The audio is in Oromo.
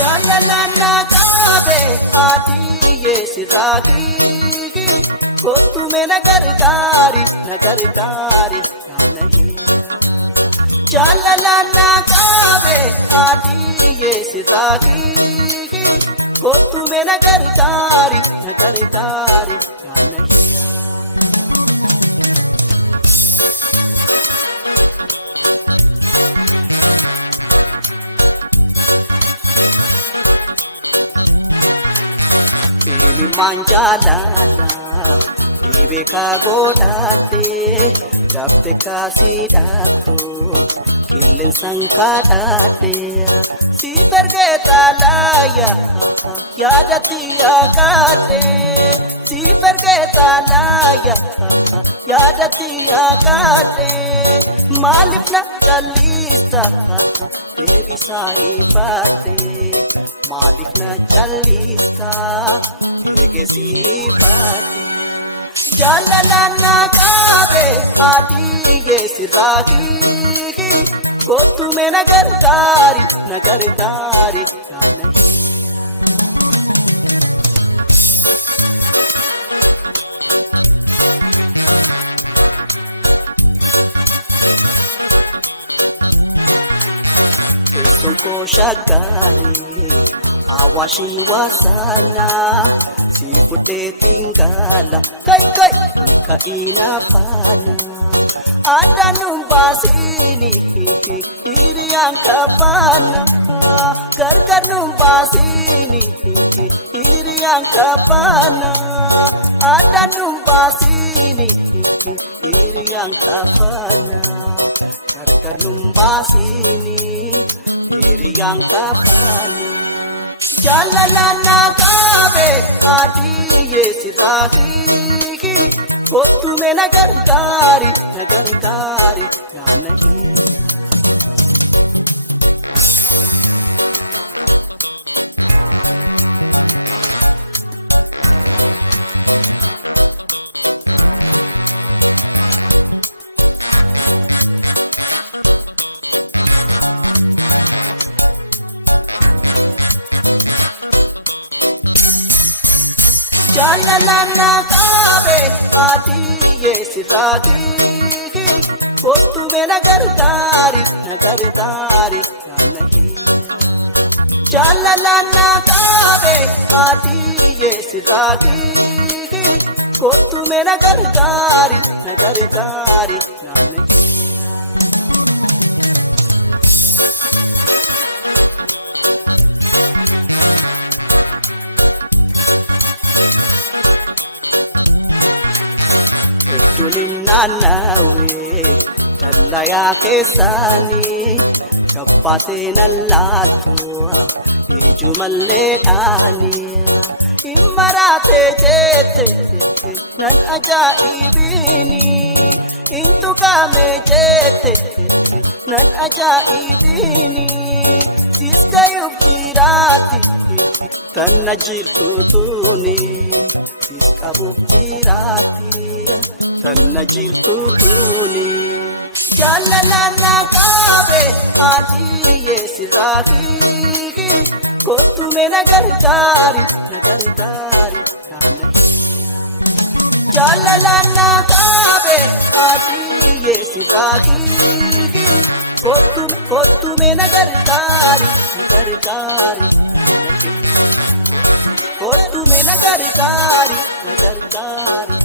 Jalalana kabe aati ye siraki ko tume nagarkari nahi Jalalana kabe aati ye siraki ko tume nagarkari nahi Ini manjalala, ibe kagodate, dapte kasi dato, killen sangkadate, si pergetalaya, yadati akate, si pergetalaya, yadati akate, malipna chalisa, devi sai pate. मालिक न चलीसा हेगे सिपाती जललना काबे आती ये सिरागी को तुम्हें नगरकारी नहीं Kesongko syagari awashin wasana si pute tinggala kai kainapana ada numbasini hiriang kapana gar numbasini hiriang kapana ada numbasini hiriang kapana gar numbasini hiriang kapana Jalalana kabe aati ye siraki ko tume nagarkari nahi Jalalana kabe aati ye siraki ko tume nagarkari nahi Jalalana kabe aati ye siraki ko tume nagarkari nahi Tulin nanawe Chalaya kesani Kapate nalato Ijumalle ani Immarate jete Nan ajaibini Intu kame jete Nan ajaibini Siskayub jirati Tanna jirtutuni Siskabub jirati Tanna jirtutuni Jalalana kabe aati ye siraki ko tume nagarkari nahi Jalalana kabe aati ye siraki ko tume nagarkari nahi ko tume nagarkari nahi